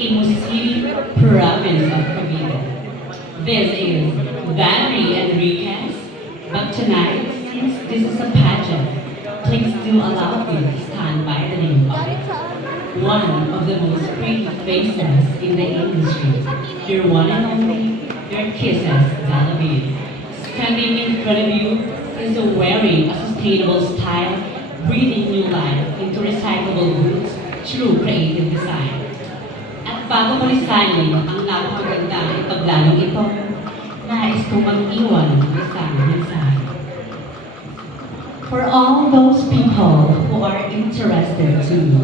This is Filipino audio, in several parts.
Imusili province of Cavite. This is Valerie Enriquez, but tonight, since this is a pageant, please do allow me to stand by the name of one of the most pretty faces in the industry, your one and only, your kisses, Dalavin. Standing in front of you is wearing a sustainable style, breathing new life into recyclable goods through creative design. At bago palisanin ang napakagandang ipaglalong ito, nais kong mag-iwan ng isang mensahe. For all those people who are interested too,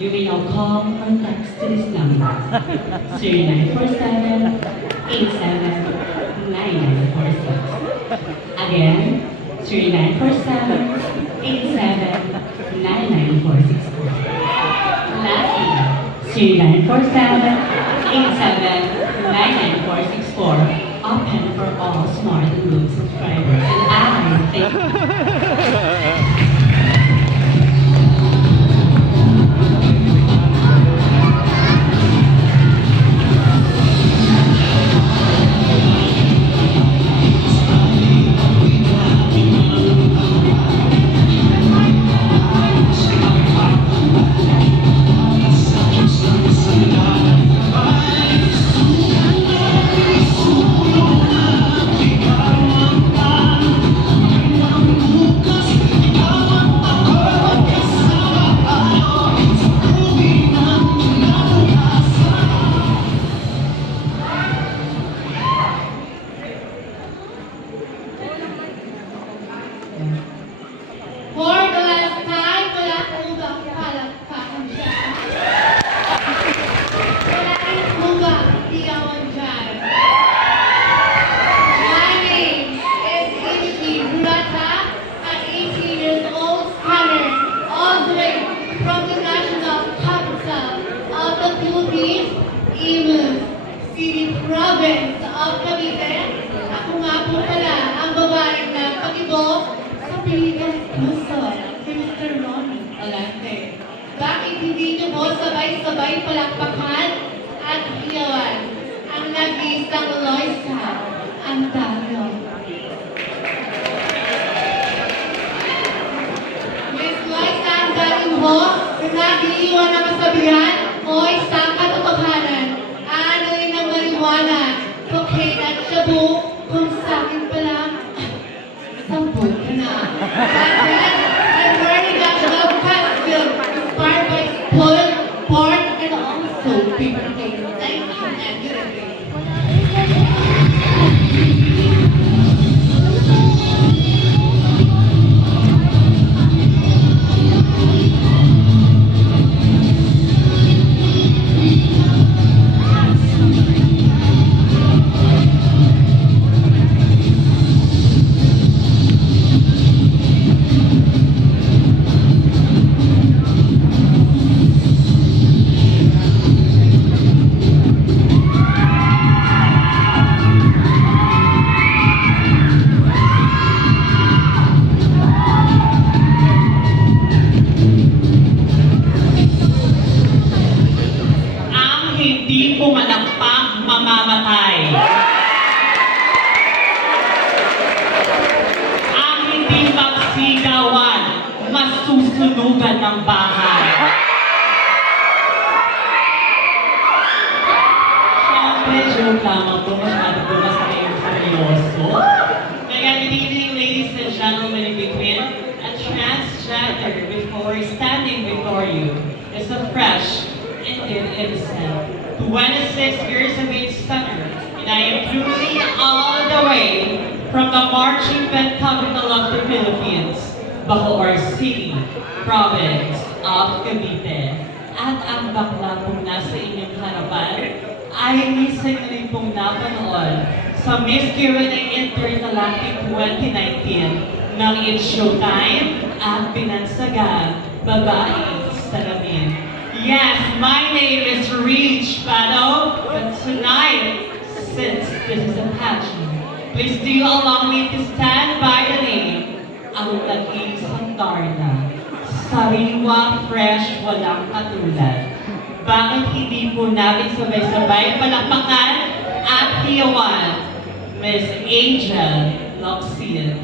you may now call or text to this number, 0947-87-9946. Again, 0947-87-99464. Lastly, 0947-87-99464. Open for all smart and blue subscribers. And I thank you. For the last time, wala po bang palakpakan siya? Wala rin po bang tiyawan dyan? My name is Ishi Murata, an 18 years old scanner, all the way from the national capital of the Philippines, Imus City Province of Cavite. Ako nga po pala ang babaeng nagpag-ibo sa Pilipinas Luzon, si Mr. Ronnie Alante. Bakit hindi niyo po sabay-sabay palakpakan at hiyawan ang nag-iisang Loisa Antario? Miss Loisa Antario ho, nag-iiwan ng kasabihan o isang katotohanan. Ano'y ng marijuana, cocaine at shabu, kung sa akin pala, sampol ka na. But then, I'm learning that love has been inspired by spoiled porn and also paper things. Thank you and good day. Hindi pumalakpak mamamatay. Ang hindi magsigawan, masusunugan ng bahay. Siyempre, joke lamang po, masyado po mas kayo seryoso. Kaya good evening, ladies and gentlemen in between. A transgender before standing before you is a fresh and innocent 26 years of age summer, and I am truly all the way from the marching band capital of the Philippines, Bacoor City, Province of Cavite. At ang bakla pong nasa inyong harapan ay minsan nyo rin pong napanood sa Miss Q&A Intergalactic 2019 ng It's Showtime at Binansagan, Babae Salamin. Yes, my name is Reach Bano, but tonight, since this is a pageant, please do allow me to stand by the name ang nag-iisang Darna. Sariwa, fresh, walang katulad. bakit hindi po natin sabay-sabay palakpakan at hiyawan Miss Angel Locsin.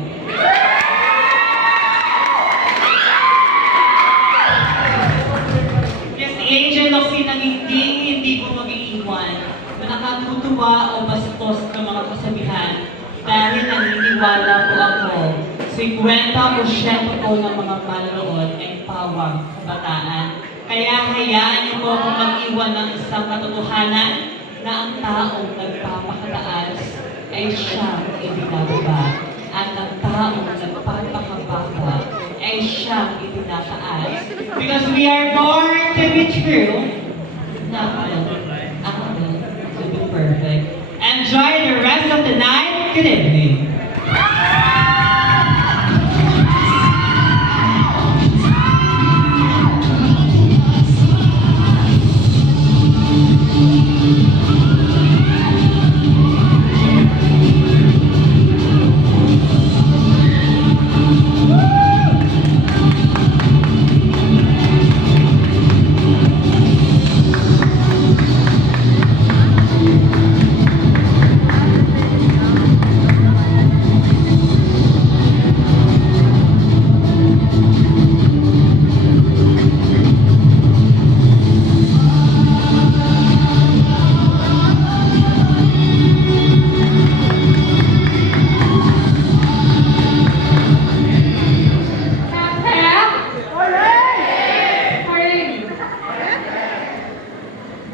Miss Angel Locsin ang hindi ko mag-iiwan na nakatutuwa o bastos ng mga kasabihan dahil naniniwala po ako 50% po ng mga manonood ay pawang kabataan. Kaya hayaan niyo po akong mag-iwan ng isang katotohanan na ang taong nagpapakataas ay siyang ibinababa at ang taong nagpapakababa ay siyang ibinataas. Because we are born to be true, not to be perfect. Enjoy the rest of the night. Good evening.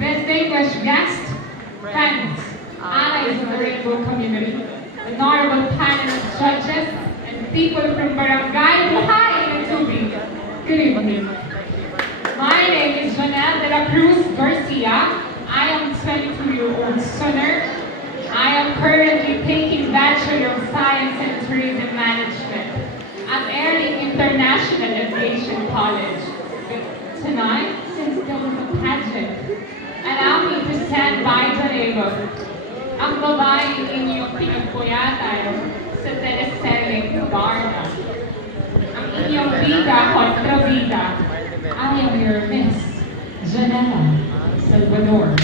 Distinguished guests, friends, allies of the Rainbow community, honorable panel of judges, and people from Barangay Buhay in Tubig. Good evening. My name is Janelle de la Cruz Garcia. I am 22-year-old sonner. I am currently taking Bachelor of Science in Tourism Management at Airling International Aviation College. Tonight, since there was a pageant, allow me to stand by the label. Ang babaeng inyong pinagpuyatan sa teleselling Barna. Ang inyong bida kontra bida. I am your Miss Janela Salvador.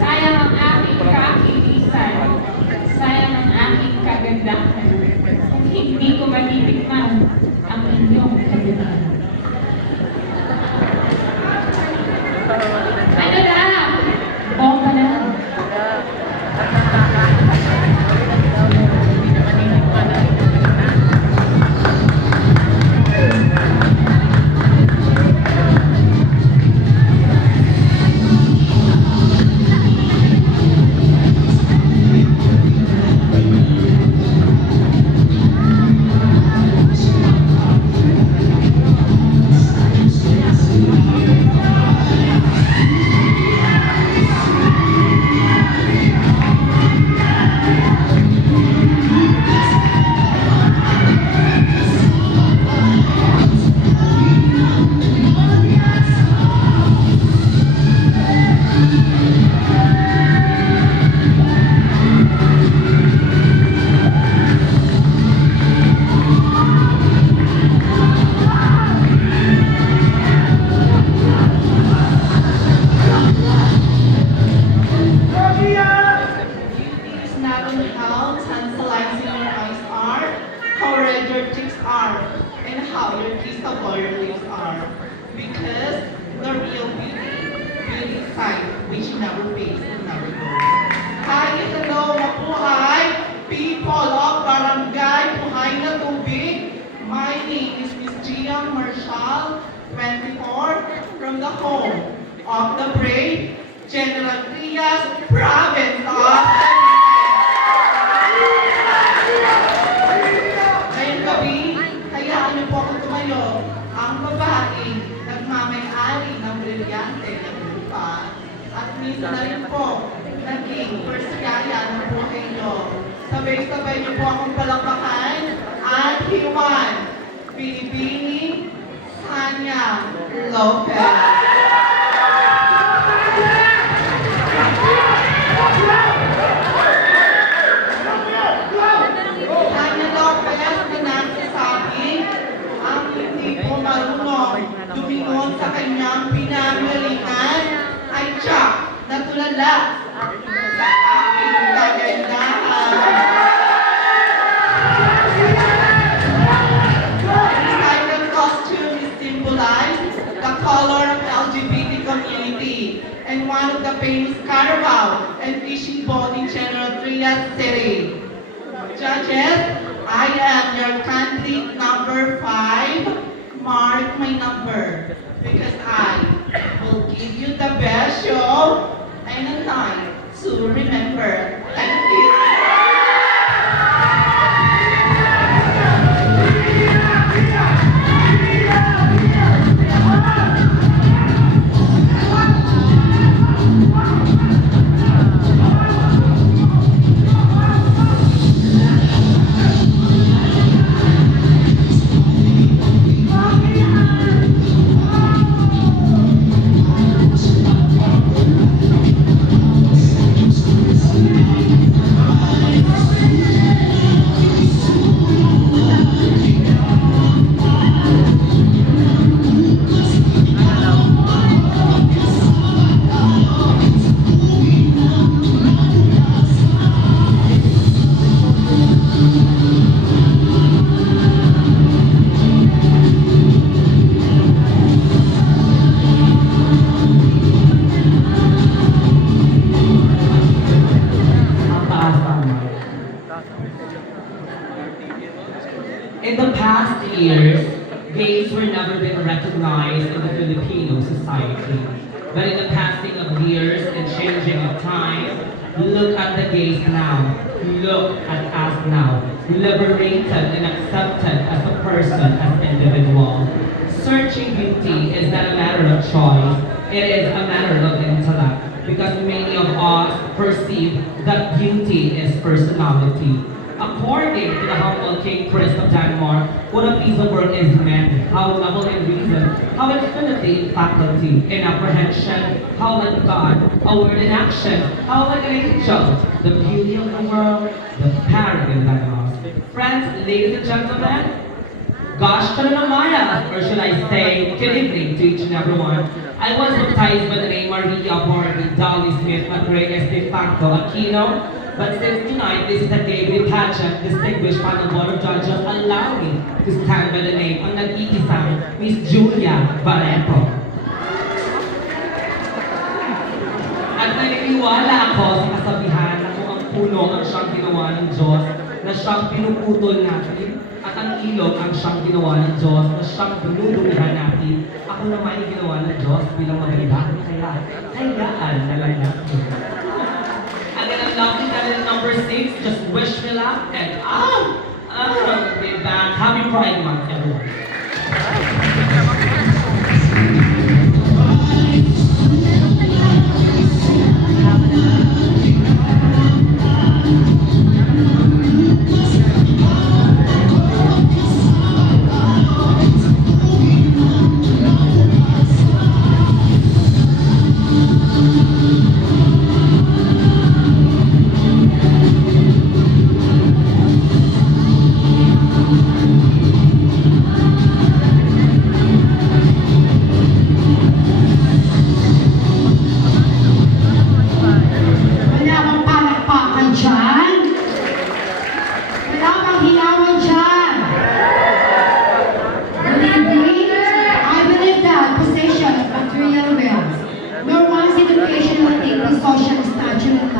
Sayang ang aking kakitisan. Sayang ang aking kagandahan. Kung hindi ko matitikman ang inyong kagandahan. Ano na? Bomba na. Because the real beauty side, which never fades and never goes. Hi, hello, mabuhay, people of Barangay Buhay na Tubig. My name is Miss Gia Marshall, 24, from the home of the brave General Trias, province of ngayong gabi, hayaan niyo po akong tumayo ang babaeng nagmamay-ari ng brilyante ng lupa at minsan na rin po naging persigaya ng buhay niyo. Sabay-sabay niyo po akong palakpakan at hiwan, Binibini Sanya Lopez. Sanya Lopez na nagsasabi ang hindi po marunong magdala sa aking kagandahan. Recycled costume is symbolized the color of the LGBT community and one of the famous carnival and fishing boat in General Trias City. Judges, I am your candidate number 5. Mark my number because I will give you the best show and a night to remember. Thank you. In the past years, gays were never been recognized in the Filipino society. But in the passing of years and changing of time, look at the gays now. Look at us now. Liberated and accepted as a person, as individual. Searching beauty is not a matter of choice. It is a matter of intellect. Because many of us perceive that beauty is personality. According to the humble King Chris of Denmark, what a piece of work is man, how level in reason, how infinity in faculty, in apprehension, how like God, a word in action, how like an angel, the beauty of the world, the paragon that us. Friends, ladies and gentlemen, gosh Maya, or should I say, good evening to each and everyone. I was baptized by the name Maria Borgi, Dolly Smith, Macregas de Facto Aquino. But since tonight, this is a gay pageant distinguished by the Board of Judges, allow me to stand by the name ang nag-iisang Miss Julia Barreto. At naniniwala ako sa kasabihan na kung ang puno ang siyang ginawa ng Diyos, na siyang pinuputol natin, at ang ilog ang siyang ginawa ng Diyos, na siyang binudumihan natin, ako naman yung ginawa ng Diyos bilang maganda. Kayaan na lang natin. And then I'm lucky that in number 6, just wish me luck and be back. Happy Pride Month, everyone.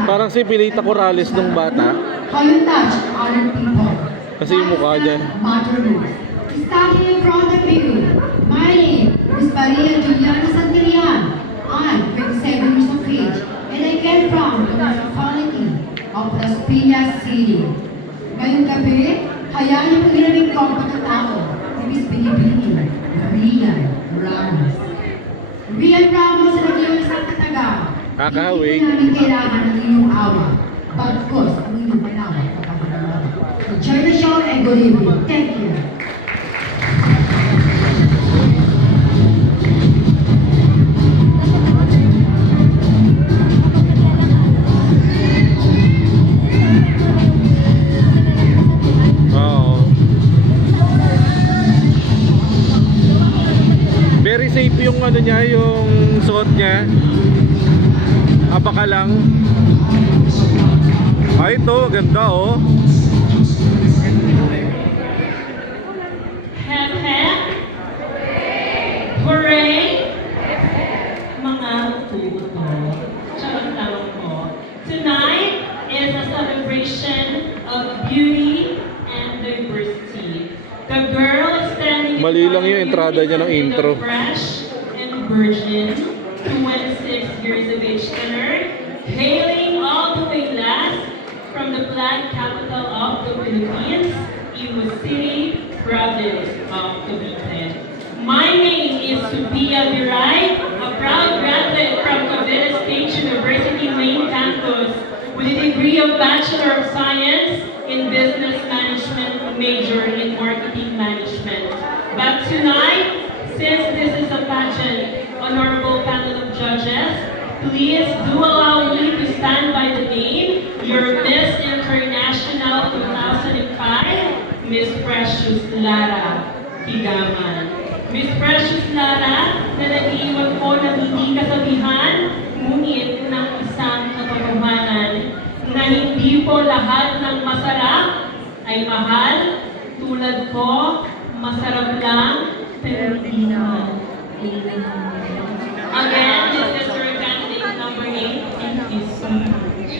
Parang si Pilita Corrales nung bata. How you touch other people. Kasi yung mukha niya. Matter moves. Standing in front of you, my name is Maria Juliana Santillan. I'm 27 years of age, and I came from the municipality of Las Piñas City. Ngayong gabi, kaya niyo pagrinamig ko ang pagkatao ni Miss Binibini, Rian Ramos. Rian Ramos sa nagyong isang kataga. Kakawig. Hindi namin kailangan ng inyong awa. Bagkos ang inyong kailangan kapag nalaman. Enjoy the show and good evening. Thank you. Oo. Very safe yung ano niya, yung suot niya. Aba ka lang. Ay, ito. Ganda, oh. Hep, hep. Hooray! Mga uto-uto. Charot lang po. Tonight is a celebration of beauty and diversity. The girl is standing Mali lang yung entrada niya ng in intro. the fresh and virgin, 26 years of age to her, hailing all the way last from the flag capital of the Philippines, Imus City, province of Cavite. My name is Sophia Viray, a proud graduate from Cavite State University main campus with a degree of Bachelor of Science in Business Management, major in Marketing Management. But tonight, since this is a pageant, honorable panel of judges, please do allow me to stand by the name, your Miss International 2005, Miss Precious Lara Higaman. Miss Precious Lara, na nag-iwan po ng hindi kasabihan, ngunit ng isang katotohanan na hindi po lahat ng masarap ay mahal, tulad ko, masarap lang, pero hindi naman. Again, this is your candidate number 8. Thank you so much.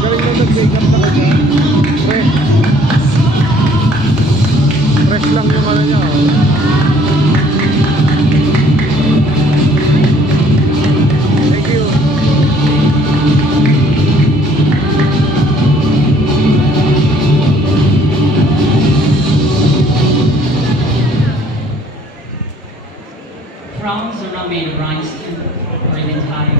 Galing na nag-makeup na kanya. Fresh. Fresh lang yung ano niya, oh. Thank you. Crowns are not made of rice for an entire